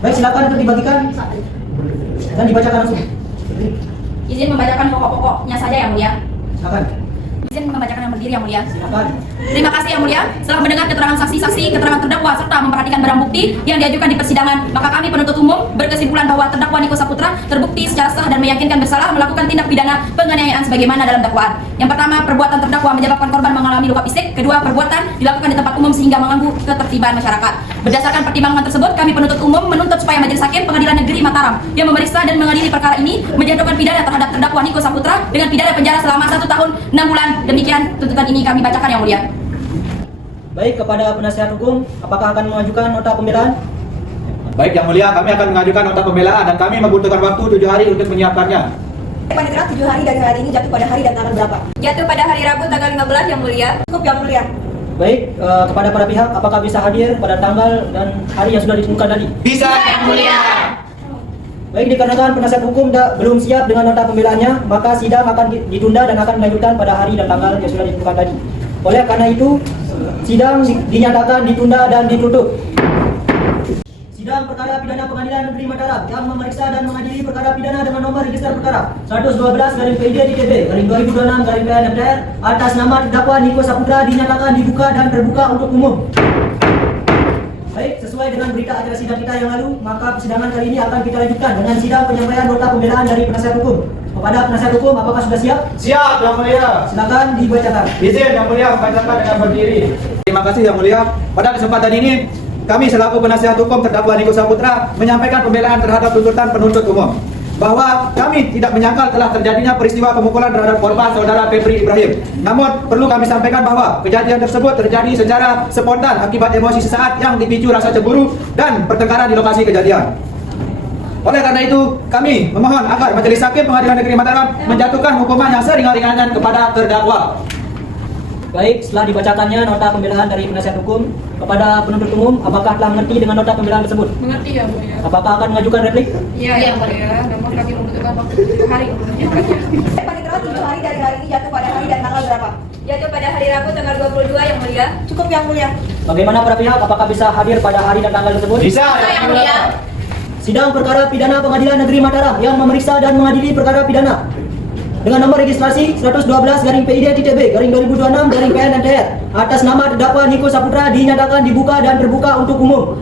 Baik, silakan untuk dibagikan dan dibacakan langsung. Izin membacakan pokok-pokoknya saja Yang Mulia. Silakan. Izin membacakan yang berdiri Yang Mulia. Silakan. Terima kasih Yang Mulia. Setelah mendengar keterangan saksi-saksi, keterangan terdakwa serta memperhatikan barang bukti yang diajukan di persidangan, maka kami penuntut umum berkesimpulan bahwa terdakwa Niko Saputra terbukti secara sah dan meyakinkan bersalah melakukan tindak pidana penganiayaan sebagaimana dalam dakwaan. Yang pertama, perbuatan terdakwa menyebabkan korban mengalami luka fisik. Kedua, perbuatan dilakukan di tempat umum sehingga mengganggu ketertiban masyarakat. Berdasarkan pertimbangan tersebut, kami penuntut umum menuntut supaya Majelis Hakim Pengadilan Negeri Mataram yang memeriksa dan mengadili perkara ini menjatuhkan pidana terhadap terdakwa Niko Saputra dengan pidana penjara selama 1 tahun 6 bulan. Demikian tuntutan ini kami bacakan Yang Mulia. Baik, kepada penasihat hukum, apakah akan mengajukan nota pembelaan? Baik Yang Mulia, kami akan mengajukan nota pembelaan dan kami membutuhkan waktu 7 hari untuk menyiapkannya. Panitera 7 hari dari hari ini jatuh pada hari dan tanggal berapa? Jatuh pada hari Rabu tanggal 15 Yang Mulia. Cukup Yang Mulia. Baik, kepada para pihak, apakah bisa hadir pada tanggal dan hari yang sudah ditentukan tadi? Bisa Yang Mulia. Baik, dikarenakan penasihat hukum belum siap dengan nota pembelaannya, maka sidang akan ditunda dan akan dilanjutkan pada hari dan tanggal yang sudah ditentukan tadi. Oleh karena itu, sidang dinyatakan ditunda dan ditutup. Sidang perkara pidana Pengadilan Negeri Mataram yang memeriksa dan mengadili perkara pidana dengan nomor register perkara 112/PID-TB/2026/PN-MTR atas nama terdakwa Niko Saputra dinyatakan dibuka dan terbuka untuk umum. Baik, sesuai dengan berita acara sidang kita yang lalu, maka persidangan kali ini akan kita lanjutkan dengan sidang penyampaian nota pembelaan dari penasihat hukum. Kepada penasihat hukum, apakah sudah siap? Siap Yang Mulia. Silakan dibacakan. Izin Yang Mulia membacakan dengan berdiri. Terima kasih Yang Mulia. Pada kesempatan ini, kami selaku penasihat hukum terdakwa Niko Saputra menyampaikan pembelaan terhadap tuntutan penuntut umum bahwa kami tidak menyangkal telah terjadinya peristiwa pemukulan terhadap korban saudara Febri Ibrahim. Namun perlu kami sampaikan bahwa kejadian tersebut terjadi secara spontan akibat emosi sesaat yang dipicu rasa cemburu dan pertengkaran di lokasi kejadian. Oleh karena itu, kami memohon agar Majelis Hakim Pengadilan Negeri Mataram menjatuhkan hukuman yang seringan-ringannya kepada terdakwa. Baik, setelah dibacakannya nota pembelaan dari penasihat hukum kepada penuntut umum, apakah telah mengerti dengan nota pembelaan tersebut? Mengerti ya Mulia? Apakah akan mengajukan replik? Iya Yang Mulia. Namun kami membutuhkan waktu 7 hari untuk menyiapkannya. Panitera 7 hari dari hari ini jatuh pada hari dan tanggal berapa? Jatuh pada hari Rabu tanggal 22 Yang Mulia. Cukup Yang Mulia. Bagaimana para pihak, apakah bisa hadir pada hari dan tanggal tersebut? Bisa Yang Mulia. Sidang perkara pidana Pengadilan Negeri Mataram yang memeriksa dan mengadili perkara pidana dengan nomor registrasi 112/PID-TB/2026/PN-MTR atas nama terdakwa Niko Saputra dinyatakan dibuka dan terbuka untuk umum.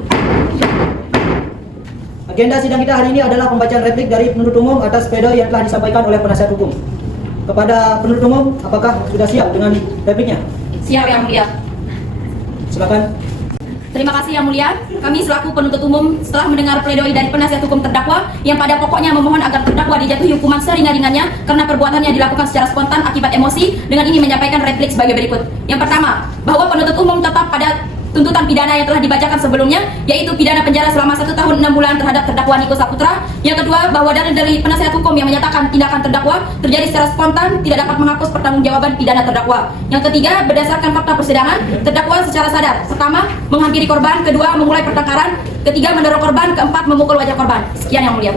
Agenda sidang kita hari ini adalah pembacaan replik dari penuntut umum atas pledoi yang telah disampaikan oleh penasihat hukum. Kepada penuntut umum, apakah sudah siap dengan repliknya? Siap Yang Mulia. Silakan. Terima kasih Yang Mulia. Kami selaku penuntut umum setelah mendengar pledoi dari penasihat hukum terdakwa yang pada pokoknya memohon agar terdakwa dijatuhi hukuman seringan-ringannya karena perbuatannya dilakukan secara spontan akibat emosi, dengan ini menyampaikan replik sebagai berikut. Yang pertama, bahwa penuntut umum tetap pada tuntutan pidana yang telah dibacakan sebelumnya, yaitu pidana penjara selama 1 tahun 6 bulan terhadap terdakwa Niko Saputra. Yang kedua, bahwa dari penasihat hukum yang menyatakan tindakan terdakwa terjadi secara spontan tidak dapat menghapus pertanggungjawaban pidana terdakwa. Yang ketiga, berdasarkan fakta persidangan, terdakwa secara sadar, pertama, menghampiri korban, kedua, memulai pertengkaran, ketiga, mendorong korban, keempat, memukul wajah korban. Sekian Yang Mulia.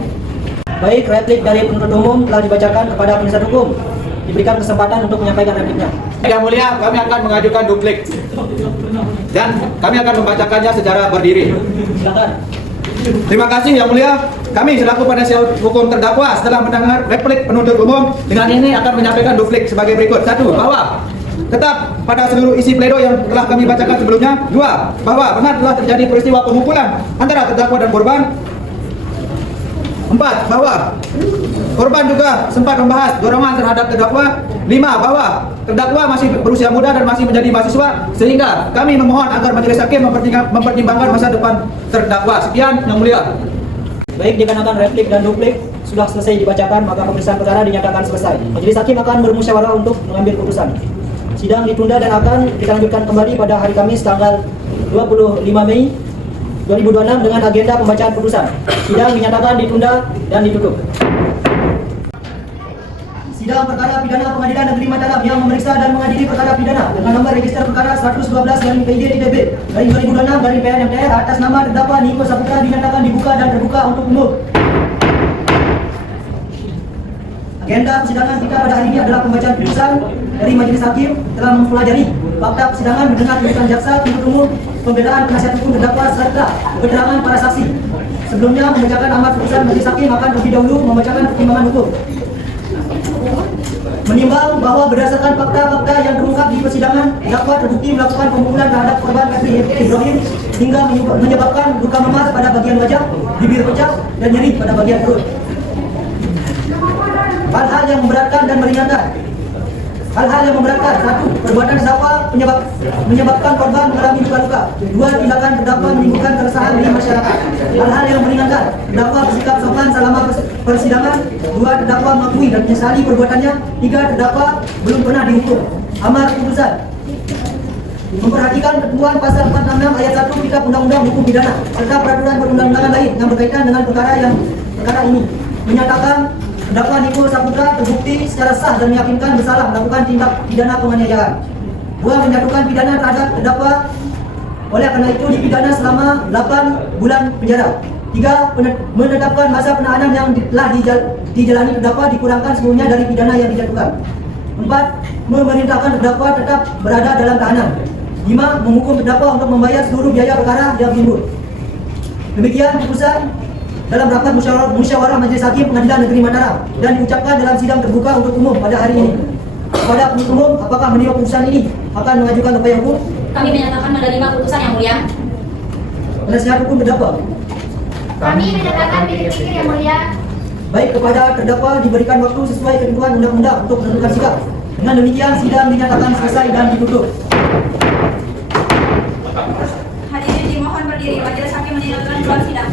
Baik, replik dari penuntut umum telah dibacakan kepada penasihat hukum. Diberikan kesempatan untuk menyampaikan repliknya. Yang Mulia, kami akan mengajukan duplik dan kami akan membacakannya secara berdiri. Silakan. Terima kasih Yang Mulia. Kami selaku penasihat hukum terdakwa setelah mendengar replik penuntut umum dengan ini akan menyampaikan duplik sebagai berikut. 1. Bahwa tetap pada seluruh isi pledoi yang telah kami bacakan sebelumnya. 2. Bahwa benar telah terjadi peristiwa pemukulan antara terdakwa dan korban. 4. Bahwa korban juga sempat membahas dorongan terhadap terdakwa. 5. Bahwa terdakwa masih berusia muda dan masih menjadi mahasiswa, sehingga kami memohon agar Majelis Hakim mempertimbangkan masa depan terdakwa. Sekian Yang Mulia. Baik, dikarenakan replik dan duplik sudah selesai dibacakan, maka pemeriksaan perkara dinyatakan selesai. Majelis Hakim akan bermusyawarah untuk mengambil keputusan. Sidang ditunda dan akan kita lanjutkan kembali pada hari Kamis tanggal 25 Mei 2026 dengan agenda pembacaan putusan. Sidang dinyatakan ditunda dan ditutup. Sidang perkara pidana Pengadilan Negeri Mataram yang memeriksa dan mengadili perkara pidana dengan nomor register perkara 112/PID-TB/2026/PN-MTR atas nama terdakwa Niko Saputra dinyatakan dibuka dan terbuka untuk umum. Agenda persidangan kita pada hari ini adalah pembacaan putusan dari Majelis Hakim telah mempelajari fakta persidangan, mendengar tuntutan jaksa, penuntut umum, pembelaan penasihat hukum terdakwa serta keterangan para saksi. Sebelumnya membacakan amar putusan Majelis Hakim akan terlebih dahulu membacakan pertimbangan hukum. Menimbang bahwa berdasarkan fakta-fakta yang terungkap di persidangan, terdakwa terbukti melakukan pemukulan terhadap korban Febri Ibrahim hingga menyebabkan luka memar pada bagian wajah, bibir pecah, dan nyeri pada bagian perut. Hal-hal yang memberatkan dan meringankan. Hal-hal yang memberatkan: 1. Perbuatan terdakwa menyebabkan korban mengalami luka-luka. 2. Tindakan terdakwa menimbulkan keresahan di masyarakat. Hal-hal yang meringankan: terdakwa bersikap sopan selama persidangan. 2. Terdakwa mengakui dan menyesali perbuatannya. 3. Terdakwa belum pernah dihukum. Amar putusan: memperhatikan ketentuan pasal 466 ayat 1 Kitab Undang-Undang Hukum Pidana serta peraturan perundang-undangan lain yang berkaitan dengan perkara ini, menyatakan terdakwa Niko Saputra terbukti secara sah dan meyakinkan bersalah melakukan tindak pidana penganiayaan. 2. Menjatuhkan pidana terhadap terdakwa, oleh karena itu dipidana selama 8 bulan penjara. 3. Menetapkan masa penahanan yang telah dijalani terdakwa dikurangkan seluruhnya dari pidana yang dijatuhkan. 4. Memerintahkan terdakwa tetap berada dalam tahanan. 5. Menghukum terdakwa untuk membayar seluruh biaya perkara yang timbul. Demikian putusan dalam rapat musyawarah Majelis Hakim Pengadilan Negeri Mataram dan diucapkan dalam sidang terbuka untuk umum pada hari ini. Kepada penuntut umum, apakah menerima putusan ini akan mengajukan upaya hukum? Kami menyatakan menerima putusan yang mulia. Penasihat hukum terdakwa. Kami menyatakan pikir yang mulia. Baik, kepada terdakwa diberikan waktu sesuai ketentuan undang-undang untuk menentukan sikap. Dengan demikian sidang dinyatakan selesai dan ditutup. Hadirin dimohon berdiri. Majelis Hakim meninggalkan ruang sidang.